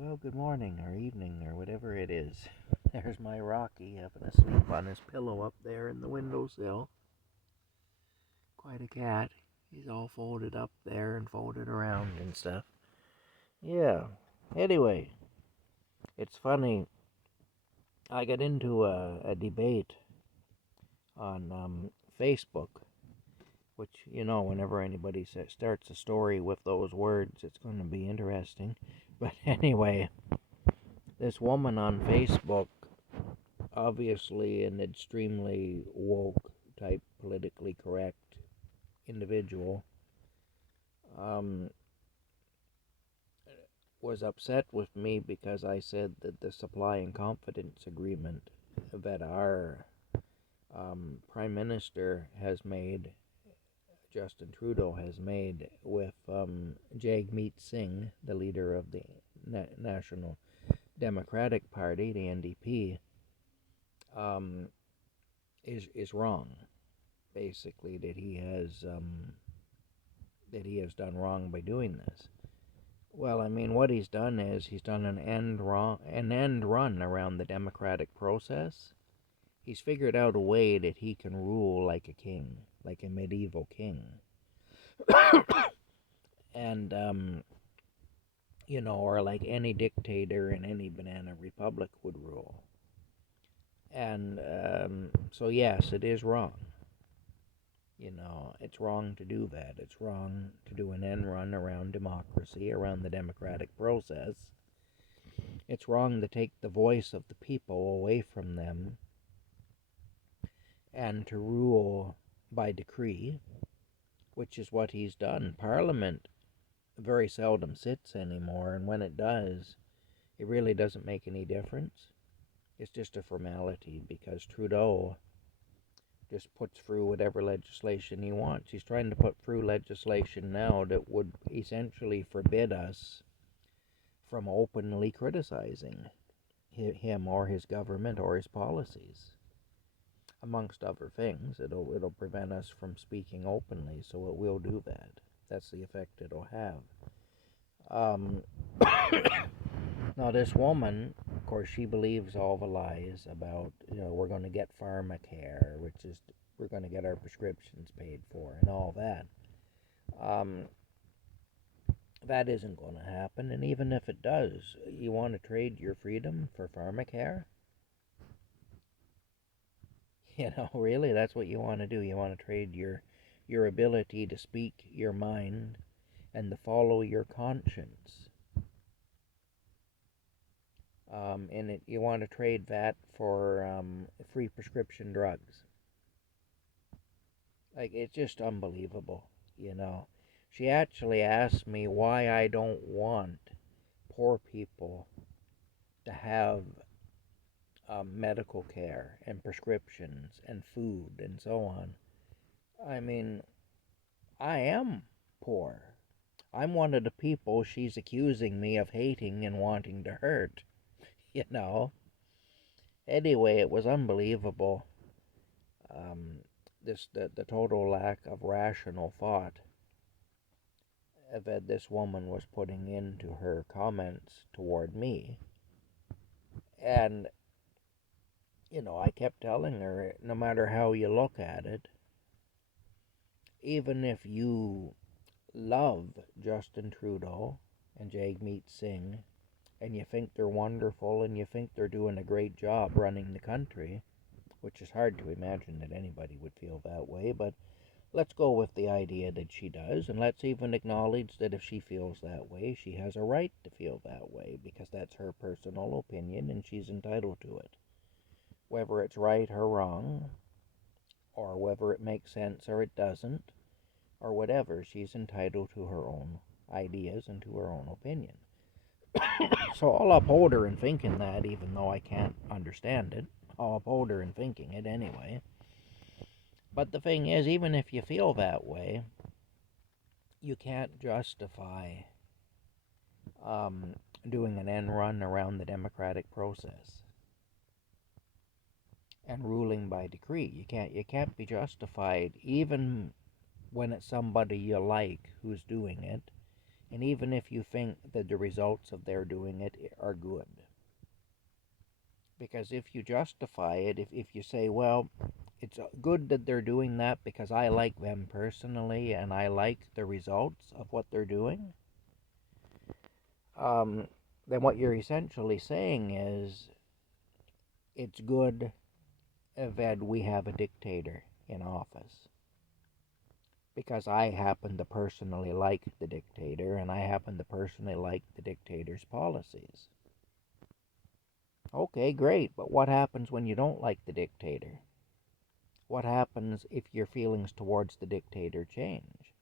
Well, good morning or evening or whatever it is. There's my Rocky having a sleep on his pillow up there in the windowsill. Quite a cat. He's all folded up there and folded around and stuff. Yeah. Anyway, it's funny. I got into a debate on Facebook, which, whenever anybody starts a story with those words, it's going to be interesting. But anyway, this woman on Facebook, obviously an extremely woke type, politically correct individual, um, was upset with me because I said that the supply and confidence agreement that our Prime Minister has made, Justin Trudeau has made with Jagmeet Singh, the leader of the National Democratic Party, the NDP, um, is wrong. Basically, that he has done wrong by doing this. Well, I mean, what he's done is he's done an end run around the democratic process. He's figured out a way that he can rule like a king, like a medieval king, and or like any dictator in any banana republic would rule. And so yes, it is wrong. It's wrong to do that. It's wrong to do an end run around democracy, around the democratic process. It's wrong to take the voice of the people away from them and to rule by decree, which is what he's done. Parliament very seldom sits anymore, and when it does, it really doesn't make any difference. It's just a formality because Trudeau just puts through whatever legislation he wants. He's trying to put through legislation now that would essentially forbid us from openly criticizing him or his government or his policies. Amongst other things, it'll prevent us from speaking openly, so it will do that. That's the effect it'll have. Now, this woman, of course, she believes all the lies about, we're going to get pharmacare, which is we're going to get our prescriptions paid for and all that. That isn't going to happen, and even if it does, you want to trade your freedom for pharmacare? Really, that's what you want to do. You want to trade your ability to speak your mind and to follow your conscience. And you want to trade that for free prescription drugs. Like, it's just unbelievable, She actually asked me why I don't want poor people to have medical care and prescriptions and food and so on. I mean, I am poor. I'm one of the people she's accusing me of hating and wanting to hurt, Anyway, it was unbelievable. The total lack of rational thought that this woman was putting into her comments toward me. And, I kept telling her, no matter how you look at it, even if you love Justin Trudeau and Jagmeet Singh, and you think they're wonderful and you think they're doing a great job running the country, which is hard to imagine that anybody would feel that way, but let's go with the idea that she does, and let's even acknowledge that if she feels that way, she has a right to feel that way, because that's her personal opinion and she's entitled to it. Whether it's right or wrong, or whether it makes sense or it doesn't, or whatever, she's entitled to her own ideas and to her own opinion. So I'll uphold her in thinking that, even though I can't understand it. I'll uphold her in thinking it anyway. But the thing is, even if you feel that way, you can't justify doing an end run around the democratic process and ruling by decree. You can't be justified, even when it's somebody you like who's doing it. And even if you think that the results of their doing it are good. Because if you justify it, if you say, well, it's good that they're doing that because I like them personally and I like the results of what they're doing, then what you're essentially saying is it's good that we have a dictator in office because I happen to personally like the dictator and I happen to personally like the dictator's policies. Okay, great, but what happens when you don't like the dictator? What happens if your feelings towards the dictator change?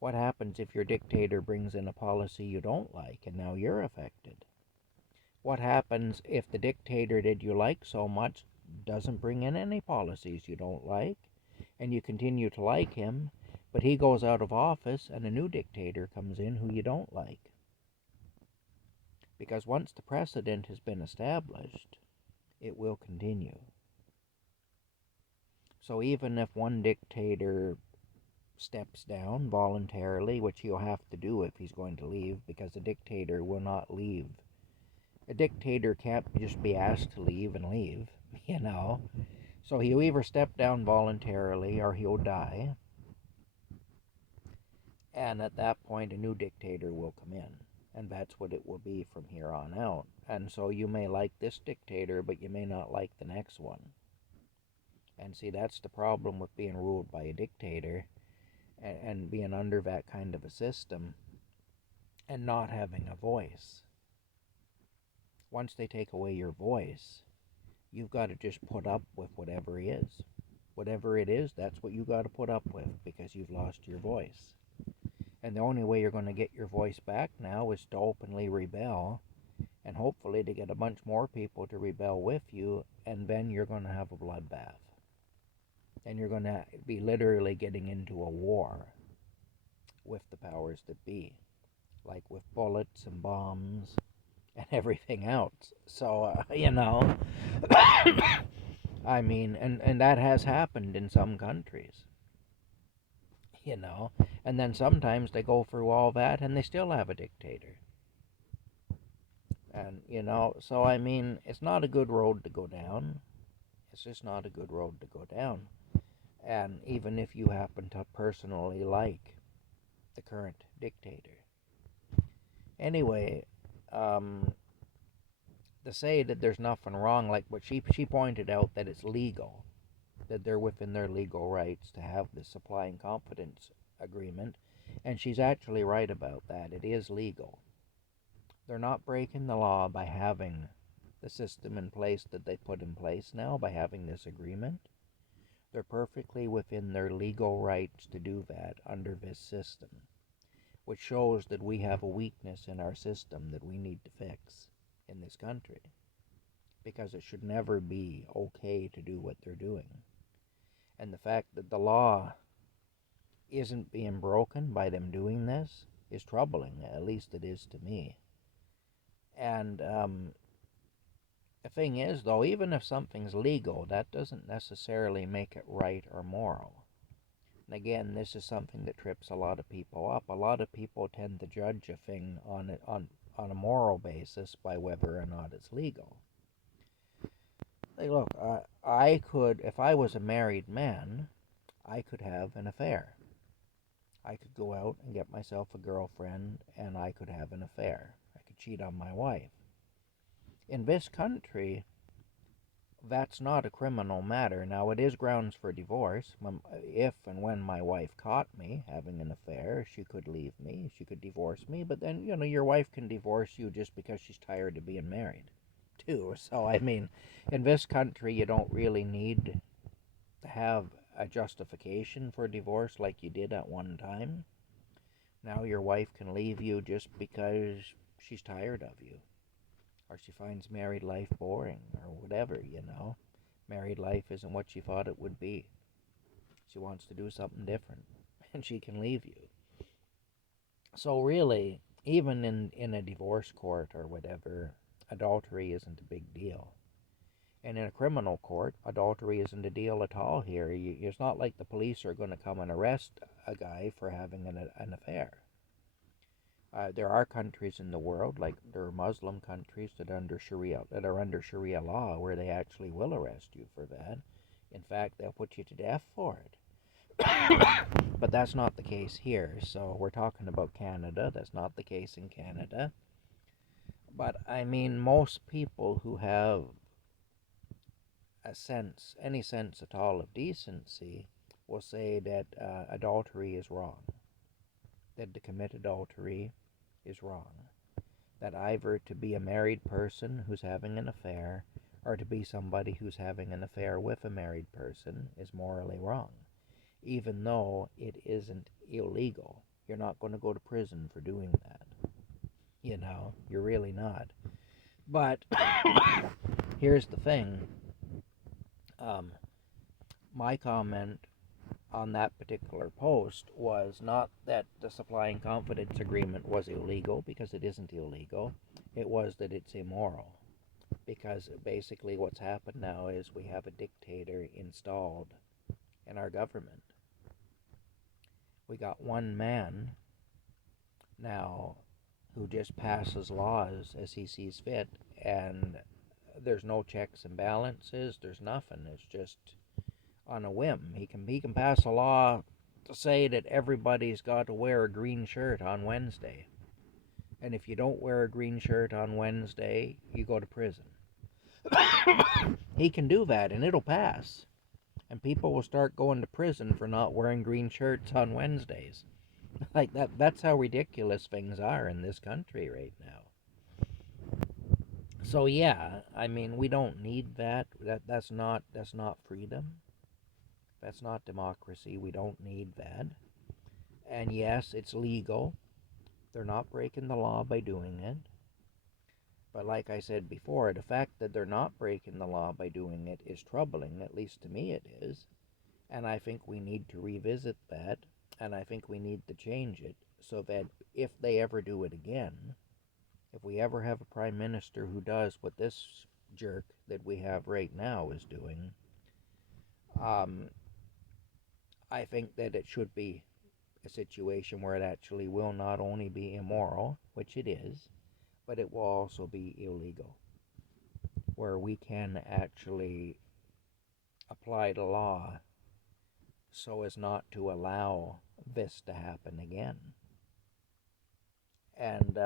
What happens if your dictator brings in a policy you don't like and now you're affected? What happens if the dictator that you like so much doesn't bring in any policies you don't like and you continue to like him, but he goes out of office and a new dictator comes in who you don't like? Because once the precedent has been established, it will continue. So even if one dictator steps down voluntarily, which he'll have to do if he's going to leave, because a dictator will not leave. A dictator can't just be asked to leave and leave, you know. So he'll either step down voluntarily or he'll die. And at that point, a new dictator will come in. And that's what it will be from here on out. And so you may like this dictator, but you may not like the next one. And see, that's the problem with being ruled by a dictator and being under that kind of a system and not having a voice. Once they take away your voice, you've got to just put up with whatever it is. Whatever it is, that's what you got to put up with because you've lost your voice. And the only way you're going to get your voice back now is to openly rebel and hopefully to get a bunch more people to rebel with you, and then you're going to have a bloodbath. And you're going to be literally getting into a war with the powers that be, like with bullets and bombs and everything else. So, I mean, and that has happened in some countries, you know, and then sometimes they go through all that and they still have a dictator. And, so I mean, it's not a good road to go down. It's just not a good road to go down. And even if you happen to personally like the current dictator. Anyway, to say that there's nothing wrong, like what she pointed out, that it's legal, that they're within their legal rights to have this supply and confidence agreement, and she's actually right about that. It is legal. They're not breaking the law by having the system in place that they put in place now, by having this agreement. They're perfectly within their legal rights to do that under this system, which shows that we have a weakness in our system that we need to fix in this country, because it should never be okay to do what they're doing. And the fact that the law isn't being broken by them doing this is troubling. At least it is to me. And the thing is, though, even if something's legal, that doesn't necessarily make it right or moral. And again, this is something that trips a lot of people up. A lot of people tend to judge a thing on a moral basis by whether or not it's legal. Like, look, I could, if I was a married man, I could have an affair. I could go out and get myself a girlfriend, and I could have an affair. I could cheat on my wife. In this country, that's not a criminal matter. Now, it is grounds for divorce. If and when my wife caught me having an affair, she could leave me, she could divorce me, but then, your wife can divorce you just because she's tired of being married, too. So, I mean, in this country, you don't really need to have a justification for divorce like you did at one time. Now your wife can leave you just because she's tired of you, or she finds married life boring, or whatever, Married life isn't what she thought it would be. She wants to do something different, and she can leave you. So really, even in a divorce court or whatever, adultery isn't a big deal. And in a criminal court, adultery isn't a deal at all here. It's not like the police are going to come and arrest a guy for having an affair. There are countries in the world, like there are Muslim countries that are under Sharia law, where they actually will arrest you for that. In fact, they'll put you to death for it. But that's not the case here. So we're talking about Canada. That's not the case in Canada. But I mean, most people who have any sense at all of decency, will say that adultery is wrong. That to commit adultery is wrong. That either to be a married person who's having an affair or to be somebody who's having an affair with a married person is morally wrong, even though it isn't illegal. You're not going to go to prison for doing that. You're really not. But here's the thing. Um, my comment on that particular post was not that the supply and confidence agreement was illegal, because it isn't illegal. It was that it's immoral. Because basically what's happened now is we have a dictator installed in our government. We got one man now who just passes laws as he sees fit, and there's no checks and balances, there's nothing. It's just on a whim. He can pass a law to say that everybody's got to wear a green shirt on Wednesday. And if you don't wear a green shirt on Wednesday, you go to prison. He can do that and it'll pass. And people will start going to prison for not wearing green shirts on Wednesdays. Like that's how ridiculous things are in this country right now. So yeah, I mean, we don't need that. That's not freedom. That's not democracy. We don't need that. And yes, it's legal. They're not breaking the law by doing it. But like I said before, the fact that they're not breaking the law by doing it is troubling. At least to me it is. And I think we need to revisit that. And I think we need to change it so that if they ever do it again, if we ever have a prime minister who does what this jerk that we have right now is doing, I think that it should be a situation where it actually will not only be immoral, which it is, but it will also be illegal, where we can actually apply the law so as not to allow this to happen again. And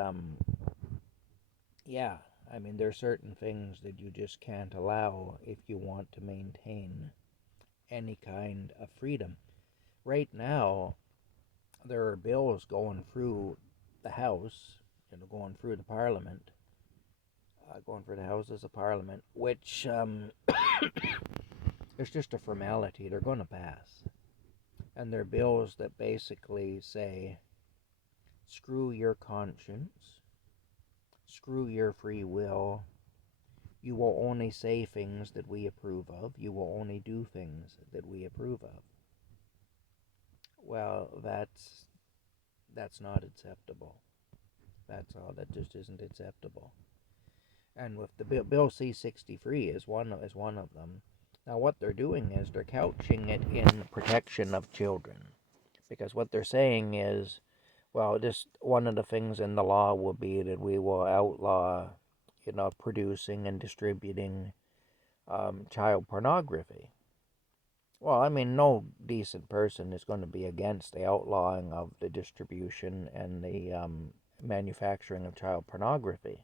yeah, I mean, there are certain things that you just can't allow if you want to maintain any kind of freedom. Right now, there are bills going through the House, going through the Parliament, going through the Houses of Parliament, which it's just a formality. They're going to pass. And they're bills that basically say, screw your conscience, screw your free will. You will only say things that we approve of. You will only do things that we approve of. Well, that's not acceptable. That's all. That just isn't acceptable. And with the Bill C-63 is one of them. Now, what they're doing is they're couching it in protection of children, because what they're saying is, well, this one of the things in the law will be that we will outlaw, producing and distributing child pornography. Well, I mean, no decent person is going to be against the outlawing of the distribution and the manufacturing of child pornography.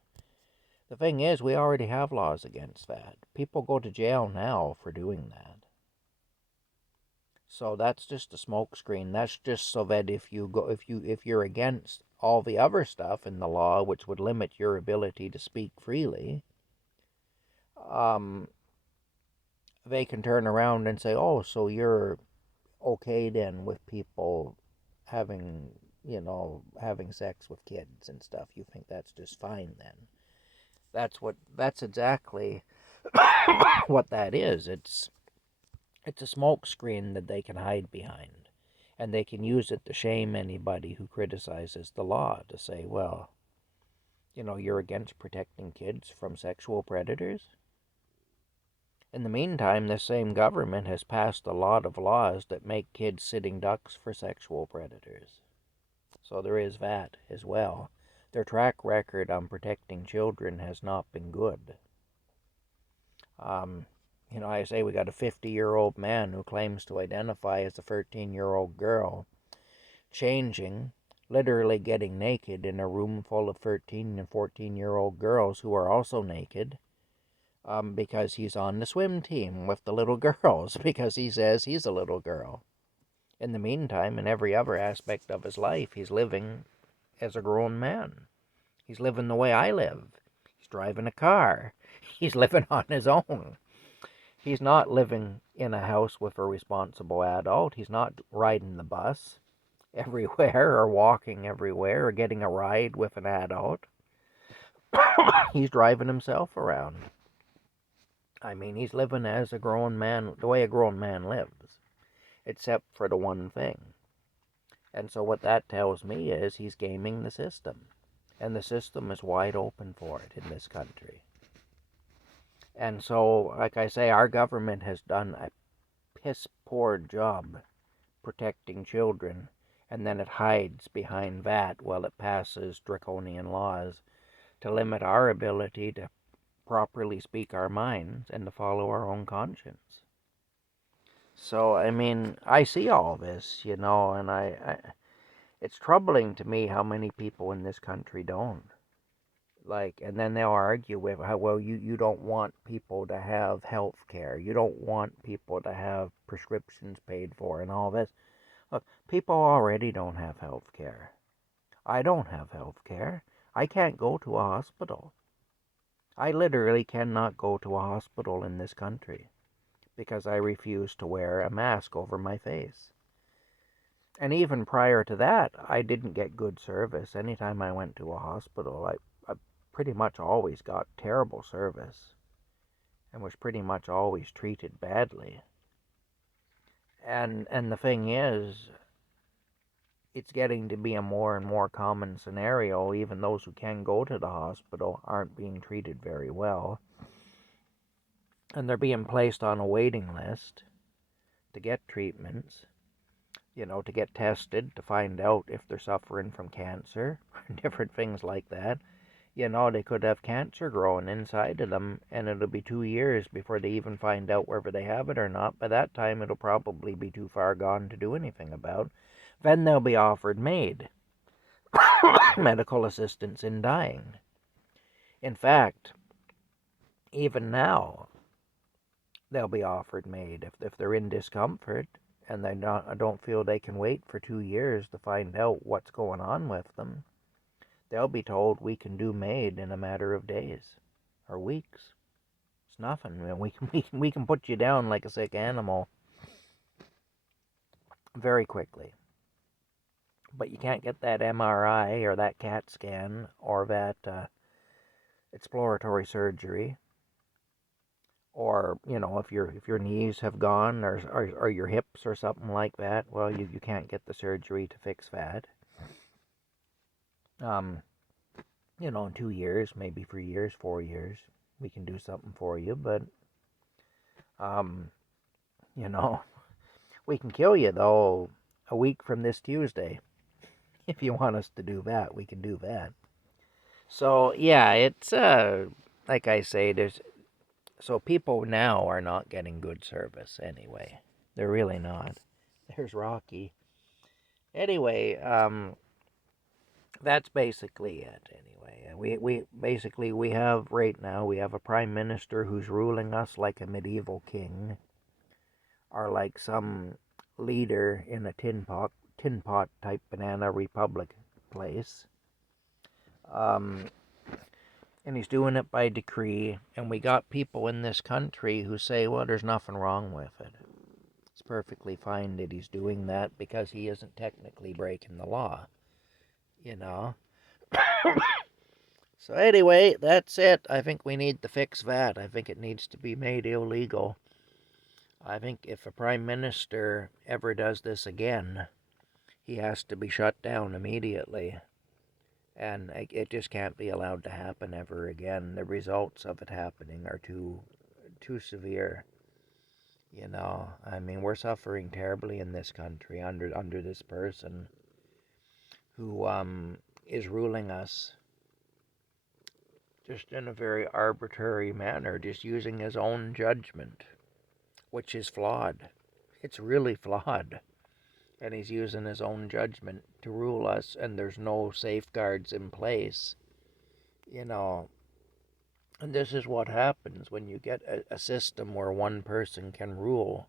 The thing is, we already have laws against that. People go to jail now for doing that. So that's just a smokescreen. That's just so that if you're against all the other stuff in the law, which would limit your ability to speak freely, they can turn around and say, "Oh, so you're okay then with people having, having sex with kids and stuff? You think that's just fine then?" That's exactly what that is. It's a smokescreen that they can hide behind, and they can use it to shame anybody who criticizes the law, to say, well, you're against protecting kids from sexual predators. In the meantime, this same government has passed a lot of laws that make kids sitting ducks for sexual predators. So there is that as well. Their track record on protecting children has not been good. Um, I say we got a 50-year-old man who claims to identify as a 13-year-old girl, changing, literally getting naked in a room full of 13 and 14-year-old girls who are also naked, because he's on the swim team with the little girls, because he says he's a little girl. In the meantime, in every other aspect of his life, he's living as a grown man. He's living the way I live. He's driving a car. He's living on his own. He's not living in a house with a responsible adult. He's not riding the bus everywhere or walking everywhere or getting a ride with an adult. He's driving himself around. I mean, he's living as a grown man, the way a grown man lives, except for the one thing. And so what that tells me is he's gaming the system. And the system is wide open for it in this country. And so, like I say, our government has done a piss poor job protecting children, and then it hides behind that while it passes draconian laws to limit our ability to properly speak our minds and to follow our own conscience. So, I mean, I see all this, and it's troubling to me how many people in this country don't. And then they'll argue with how, well, you don't want people to have health care. You don't want people to have prescriptions paid for and all this. Look, people already don't have health care. I don't have health care. I can't go to a hospital. I literally cannot go to a hospital in this country because I refuse to wear a mask over my face. And even prior to that, I didn't get good service. Anytime I went to a hospital, I pretty much always got terrible service and was pretty much always treated badly. And the thing is, it's getting to be a more and more common scenario. Even those who can go to the hospital aren't being treated very well. And they're being placed on a waiting list to get treatments, to get tested to find out if they're suffering from cancer, different things like that. They could have cancer growing inside of them, and it'll be 2 years before they even find out whether they have it or not. By that time, it'll probably be too far gone to do anything about. Then they'll be offered MAID, medical assistance in dying. In fact, even now, they'll be offered MAID if they're in discomfort and they don't feel they can wait for 2 years to find out what's going on with them. They'll be told we can do MAID in a matter of days or weeks. It's nothing. We can put you down like a sick animal very quickly. But you can't get that MRI or that CAT scan or that exploratory surgery. Or, if your knees have gone or your hips or something like that, well, you can't get the surgery to fix that. In 2 years, maybe 3 years, 4 years, we can do something for you. But, we can kill you, though, a week from this Tuesday. If you want us to do that, we can do that. So, yeah, it's, like I say, so people now are not getting good service anyway. They're really not. There's Rocky. Anyway, that's basically it. Anyway, we have right now, we have a prime minister who's ruling us like a medieval king, or like some leader in a tin pot type banana republic place. And he's doing it by decree, and we got people in this country who say, well, there's nothing wrong with it. It's perfectly fine that he's doing that because he isn't technically breaking the law, So anyway, that's it. I think we need to fix that. I think it needs to be made illegal. I think if a prime minister ever does this again, he has to be shut down immediately. And it just can't be allowed to happen ever again. The results of it happening are too severe. I mean, we're suffering terribly in this country under this person who is ruling us just in a very arbitrary manner, just using his own judgment, which is flawed. It's really flawed. And he's using his own judgment to rule us, and there's no safeguards in place. You know, and this is what happens when you get a system where one person can rule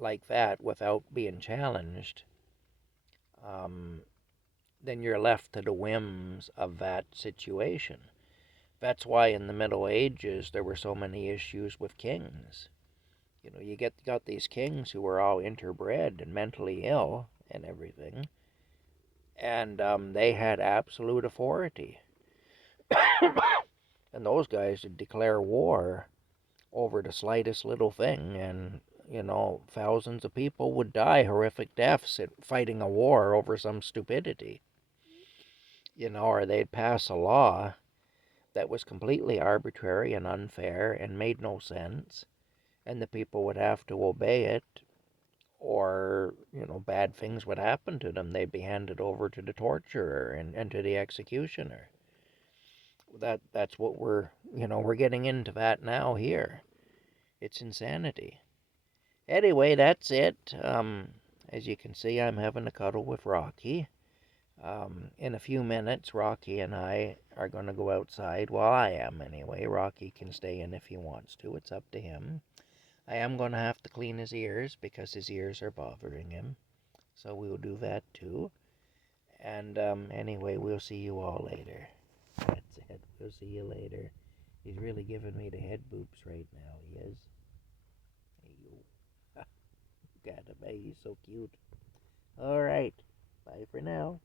like that without being challenged. Um, then you're left to the whims of that situation. That's why in the Middle Ages there were so many issues with kings. You know, got these kings who were all interbred and mentally ill and everything, and they had absolute authority. And those guys would declare war over the slightest little thing, and thousands of people would die horrific deaths fighting a war over some stupidity. Or they'd pass a law that was completely arbitrary and unfair and made no sense, and the people would have to obey it, or bad things would happen to them. They'd be handed over to the torturer and to the executioner. That's what we're getting into that now here. It's insanity. Anyway, that's it. As you can see, I'm having a cuddle with Rocky. In a few minutes, Rocky and I are going to go outside. Well, I am anyway. Rocky can stay in if he wants to. It's up to him. I am going to have to clean his ears because his ears are bothering him. So we'll do that too. And anyway, we'll see you all later. That's it. We'll see you later. He's really giving me the head boops right now. He is. Hey, you. Look at him. Hey, he's so cute. All right. Bye for now.